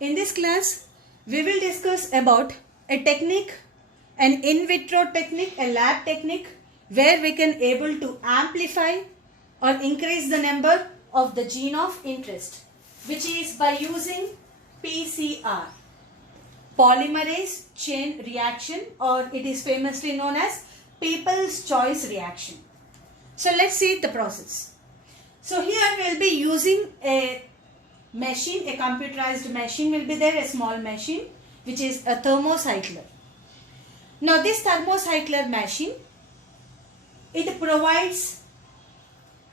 In this class, we will discuss about a technique, an in vitro technique, a lab technique where we can able to amplify or increase the number of the gene of interest, which is by using PCR, polymerase chain reaction, or it is famously known as People's Choice reaction. So let's see the process. So here we will be using a machine, a computerized machine will be there, a small machine which is a thermocycler. Now this thermocycler machine, it provides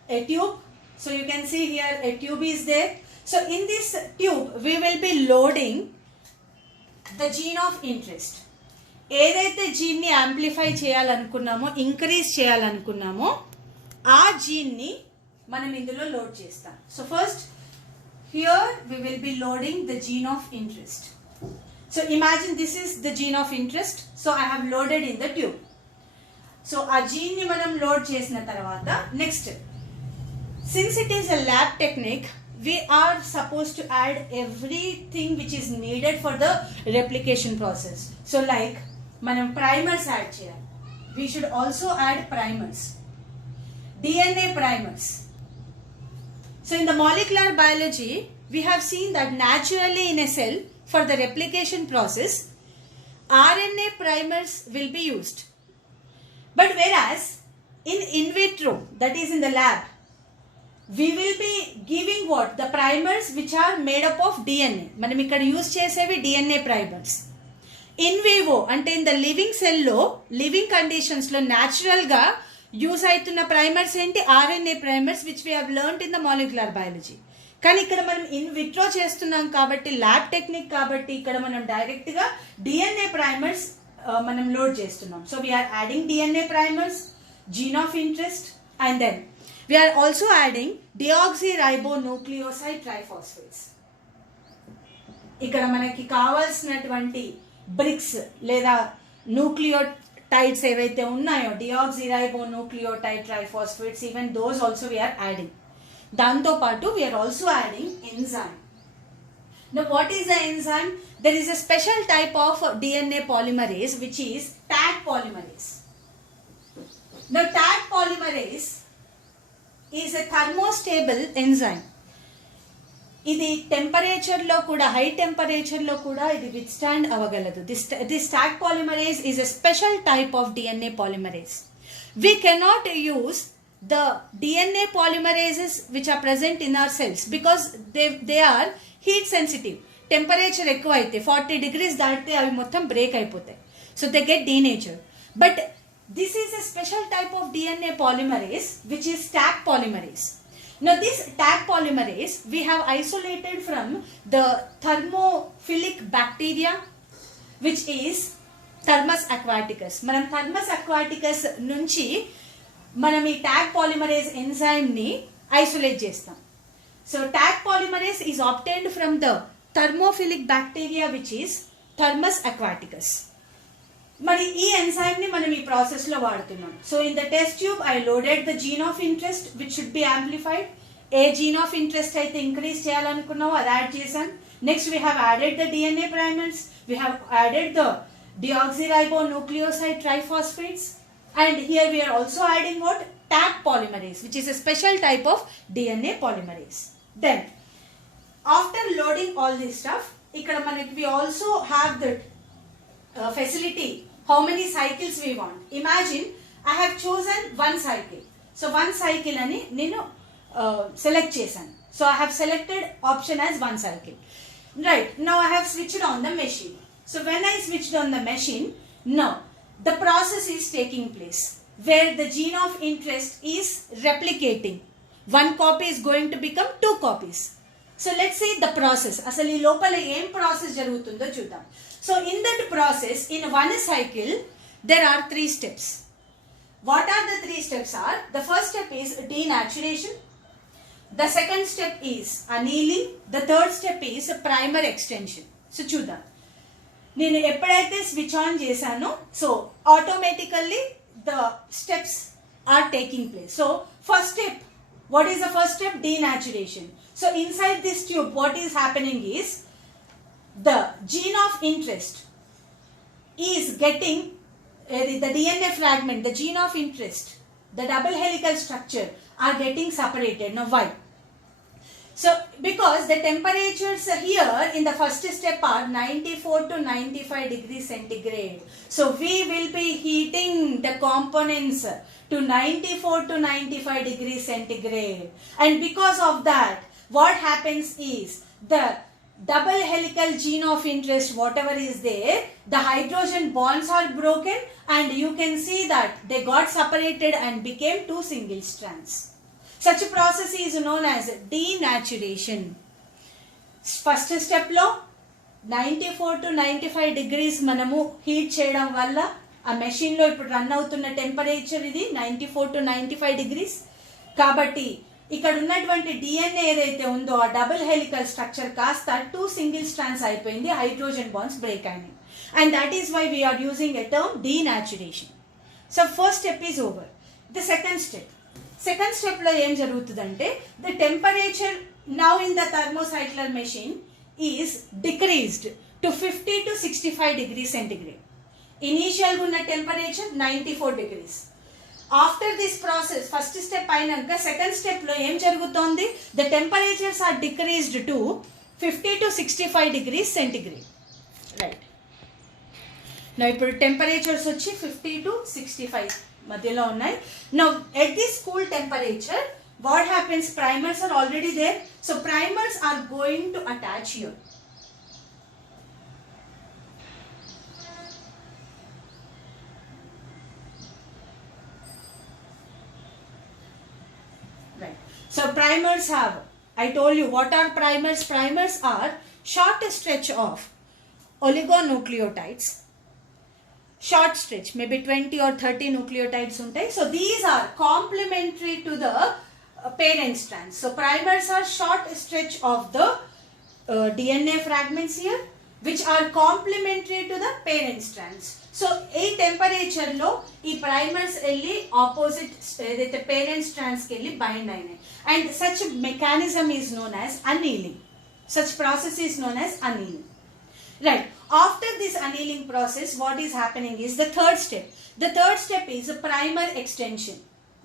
a tube. So you can see here a tube is there. So in this tube we will be loading the gene of interest. ఏదైతే జీన్ని amplify చేయాలనుకున్నామో, increase చేయాలనుకున్నామో ఆ జీన్ని మనం ఇందులో load చేస్తాం. So first here we will be loading the gene of interest. So imagine this is the gene of interest. So I have loaded in the tube. So ఆ gene ని మనం load చేసిన తర్వాత next, since it is a lab technique, we are supposed to add everything which is needed for the replication process. So like మనం primers add చేయాలి. We should also add primers, DNA primers. So in the molecular biology, we have seen that naturally in a cell, for the replication process, RNA primers will be used. But whereas in vitro, that is in the lab, we will be giving what? The primers which are made up of DNA. మనం ఇక్కడ use చేసేవి DNA primers. In Vivo అంటే in the living సెల్లో, living కండిషన్స్లో న్యాచురల్గా use అవుతున్న primers ఏంటి? RNA primers which we have learned in the molecular biology. కానీ ఇక్కడ మనం ఇన్ విట్రో చేస్తున్నాం కాబట్టి, ల్యాబ్ టెక్నిక్ కాబట్టి, ఇక్కడ మనం డైరెక్ట్గా డిఎన్ఏ ప్రైమర్స్ మనం లోడ్ చేస్తున్నాం. So we're adding DNA primers, gene of interest, and then we're also adding deoxyribonucleoside triphosphates. ఇక్కడ మనకి కావాల్సినటువంటి బ్రిక్స్ లేదా న్యూక్లియోటైడ్స్ ఏవైతే ఉన్నాయో, deoxyribonucleotide triphosphates, even those also we're adding. దాంతో పాటు we're also adding enzyme. Now what is the enzyme? There is a special type of DNA polymerase which is Taq polymerase. Now Taq polymerase is a thermostable enzyme. ఇది టెంపరేచర్లో కూడా, high టెంపరేచర్లో కూడా ఇది withstand అవ్వగలదు. This Taq polymerase is a special type of DNA polymerase. We cannot use the DNA polymerases which are present in our cells because they are heat sensitive. Temperature ఎక్కువ అయితే 40 degrees దాటితే అవి మొత్తం break అయిపోతాయి. So they get denature. But this is a special type of DNA polymerase which is Taq polymerase. Now this Taq polymerase we have isolated from the thermophilic bacteria which is Thermus aquaticus. మనం Thermus aquaticus నుంచి మనం ఈ Taq polymerase enzyme ని isolate చేస్తాం. So Taq polymerase is obtained from the thermophilic bacteria which is Thermus aquaticus. మరి ఈ enzyme ని మనం ఈ ప్రాసెస్ లో వాడుతున్నాం. So in the test tube I loaded the gene of interest which should be amplified. ఏ gene of interest అయితే increase చేయాలనుకున్నామో అది యాడ్ చేశాను. Next we have added the DNA primers, we have added the deoxyribonucleoside triphosphates, and here we're also adding what? Taq polymerase which is a special type of DNA polymerase. Then after loading all this stuff, ikkada manaki we also have the facility how many cycles we want. Imagine I have chosen one cycle. So one cycle ani nenu select chesanu. So I have selected option as one cycle. Right, now I have switched on the machine. So when I switched on the machine, now the process is taking place where the gene of interest is replicating. One copy is going to become two copies. So let's see the process. అసలు ఈ లోపల ఏం process జరుగుతుందో చూద్దాం. So in that process, in one cycle, there are 3 steps. What are the 3 steps are? The first step is denaturation. The second step is annealing. The third step is primer extension. So చూద్దాం. నేను ఎప్పుడైతే switch on చేశానో, so automatically the steps are taking place. So first step, what is the first step? Denaturation. So inside this tube what is happening is the gene of interest is getting the DNA fragment, the gene of interest, the double helical structure are getting separated. Now why? So because the temperatures here in the first step are 94 to 95 degrees centigrade. So we will be heating the components to 94 to 95 degrees centigrade. And because of that, what happens is the double helical gene of interest, whatever is there, the hydrogen bonds are broken and you can see that they got separated and became two single strands. Such a process is known as denaturation. First step lo 94 to 95 degrees manamu heat cheyadam valla ఆ machine లో ఇప్పుడు run అవుతున్న temperature ఇది 94 to 95 degrees. కాబట్టి ఇక్కడ ఉన్నటువంటి DNA ఏదైతే ఉందో ఆ డబుల్ హెలికల్ స్ట్రక్చర్ కాస్త టూ సింగిల్ స్ట్రాండ్స్ అయిపోయింది, హైడ్రోజన్ బాండ్స్ బ్రేక్ అయినాయి. And that is why we're using a term denaturation. So first step is over. The second step లో ఏం జరుగుతుందంటే the temperature now in the thermocycler machine is decreased to 50 to 65 degrees centigrade. ఇనీషియల్గా ఉన్న temperature 94 degrees. After this process first step అయినాక second స్టెప్లో ఏం జరుగుతోంది, the temperatures are decreased to 50 to 65 degrees centigrade. Right. నా ఇప్పుడు టెంపరేచర్స్ వచ్చి 50 to 65 మధ్యలో ఉన్నాయి. Now at this cool temperature what happens, primers are already there. So primers are going to attach here. So primers have, I told you what are primers. Primers are short stretch of oligonucleotides. Short stretch, maybe 20 or 30 nucleotides untai. So these are complementary to the parent strands. So primers are short stretch of the DNA fragments here which are complementary to the parent strands. So ఈ టెంపరేచర్లో ఈ primers వెళ్ళి opposite ఏదైతే parent స్ట్రాండ్స్కి వెళ్ళి bind అయినాయి. And such mechanism is known as annealing. Such process is known as annealing. Right. After this annealing process, what is happening is the third step. The third step is a primer extension.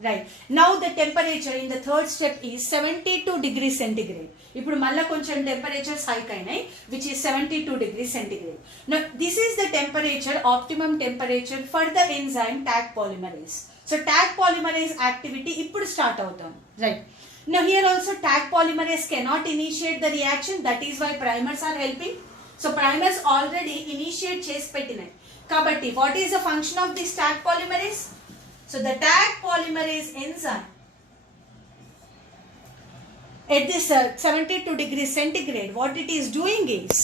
Right. Now the temperature in the third step is 72 degrees centigrade. ఇప్పుడు మళ్ళీ కొంచెం temperatures hike అయినాయి which is 72 degrees centigrade. Now this is the temperature, optimum temperature for the enzyme Taq polymerase. So Taq polymerase activity ఇప్పుడు start అవుతాం. Right. Now here also Taq polymerase cannot initiate the reaction. That is why primers are helping. So primers already initiate చేసి పెట్టినాయి. కాబట్టి what is the function of this Taq polymerase? So the Taq polymerase enzyme at this 72 degrees centigrade, what it is doing is,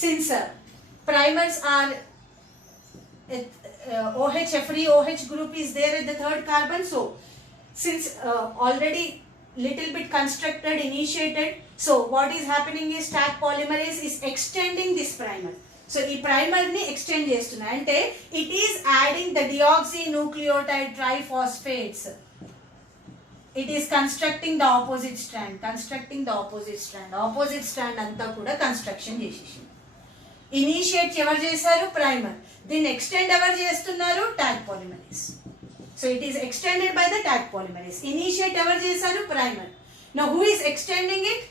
since primers are OH, free OH group is there at the third carbon, so since already little bit constructed, initiated, so what is happening is Taq polymerase is extending this primer. So ఈ primer ని extend చేస్తున్నా అంటే it is adding the deoxynucleotide triphosphates. It is constructing the opposite strand, opposite strand అంతా కూడా construction చేసేసి. Initiate ఎవరు చేశారు? Primer. దీన్ని ఎక్స్టెండ్ ఎవరు చేస్తున్నారు? Taq polymerase. So it is extended by the Taq polymerase. Initiate ఎవరు చేశారు? Primer. Now who is extending it?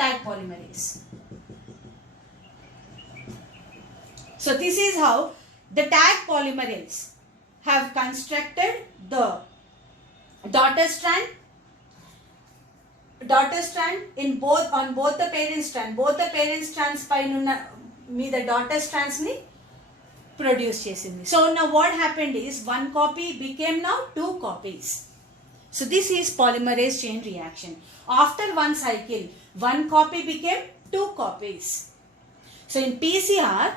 Taq polymerase. So this is how the Taq polymerase have constructed the daughter strand in both on both the parent strands పైన మీద daughter strands ని produce చేసింది. So now what happened is one copy became now two copies. So this is polymerase chain reaction. After one cycle, one copy became two copies. So in PCR,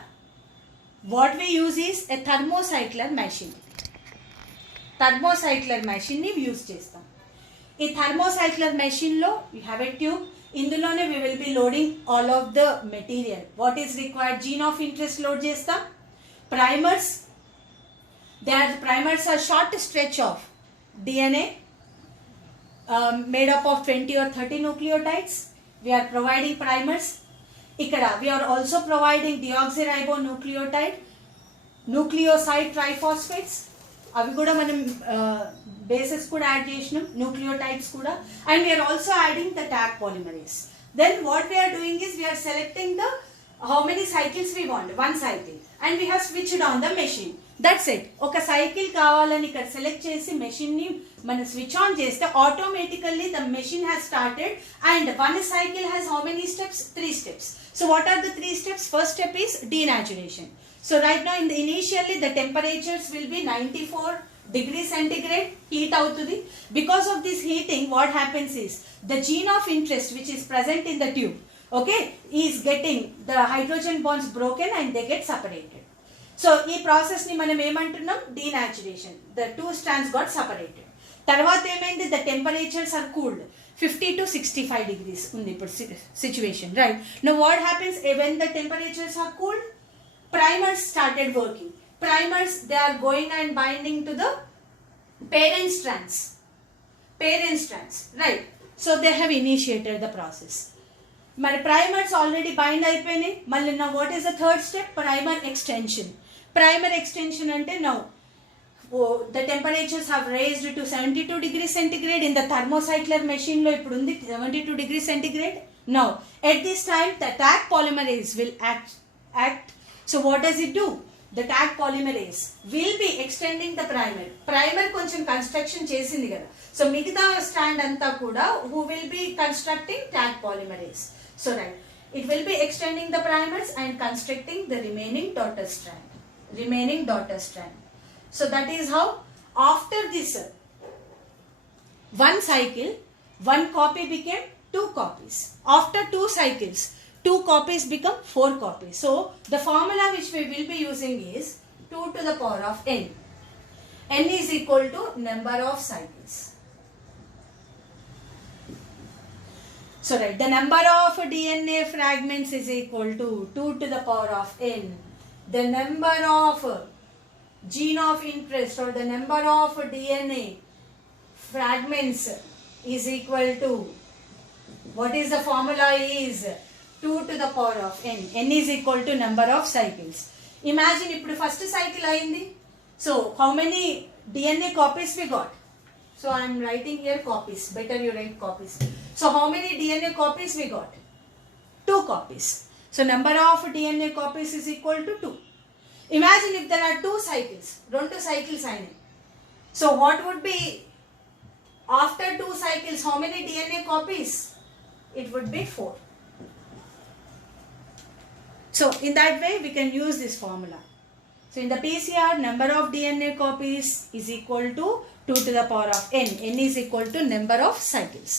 what we use is a thermocycler machine. Thermocycler machine ని use చేస్తాం. ఈ thermocycler machine లో you have a tube. ఇందులోనే we will be loading all of the material what is required. Gene of interest load చేస్తాం. Primers, primers are short stretch of DNA made up of 20 or 30 nucleotides. We are providing primers. ఇక్కడ we are also providing deoxyribonucleotide, nucleoside triphosphates, అవి కూడా మనం bases కూడా add చేసినాం, nucleotides కూడా, and we are also adding the Taq polymerase. Then what we are doing is we are selecting the how many cycles we want, 1 cycle, and we have switched on the machine. That's it. ఒక cycle కావాలని ఇక్కడ select చేసి మెషిన్ని మనం switch on చేస్తే automatically the machine has started and 1 cycle has how many steps, 3 steps. So what are the 3 steps? First step is denaturation. So right now initially the temperatures will be 94 degrees centigrade, heat outudi. Because of this heating, what happens is the gene of interest which is present in the tube, okay, is getting the hydrogen bonds broken and they get separated. So ee process ni manam emantunnam, denaturation. The 2 strands got separated. తర్వాత ఏమైంది, the temperatures are cooled 50 to 65 degrees ఉంది ఇప్పుడు situation, right? Now what happens when the temperatures are cooled? Primers started working. Primers, they are going and binding to the parent strands, right? So they have initiated the process. మరి primers already bind అయిపోయినాయి. మళ్ళీ now what is the third step? Primer extension. Primer extension అంటే now the temperatures have raised to 72 degrees centigrade. In the thermocycler machine lo ippudu undi 72 degrees centigrade. Now at this time the tag polymerase will act. So what does it do? The tag polymerase will be extending the primer koncham construction chesindi kada. So migitha strand anta kuda who will be constructing tag polymerase. So right, it will be extending the primers and constructing the remaining daughter strand. So that is how after this 1 cycle, 1 copy became 2 copies. After 2 cycles, 2 copies become 4 copies. So the formula which we will be using is 2 to the power of n. N is equal to number of cycles. So right, the number of DNA fragments is equal to 2 to the power of n. The number of gene of interest or the number of DNA fragments is equal to, what is the formula is 2 to the power of n. N is equal to number of cycles. Imagine ఇప్పుడు first cycle అయింది. So how many DNA copies we got? So I am writing here copies. Better you write copies. So how many DNA copies we got? 2 copies. So number of DNA copies is equal to 2. Imagine if there are 2 cycles, 2 cycles అయినాయి. So what would be after 2 cycles, how many DNA copies? It would be 4. So in that way we can use this formula. So in the PCR, number of DNA copies is equal to 2 to the power of n. N is equal to number of cycles.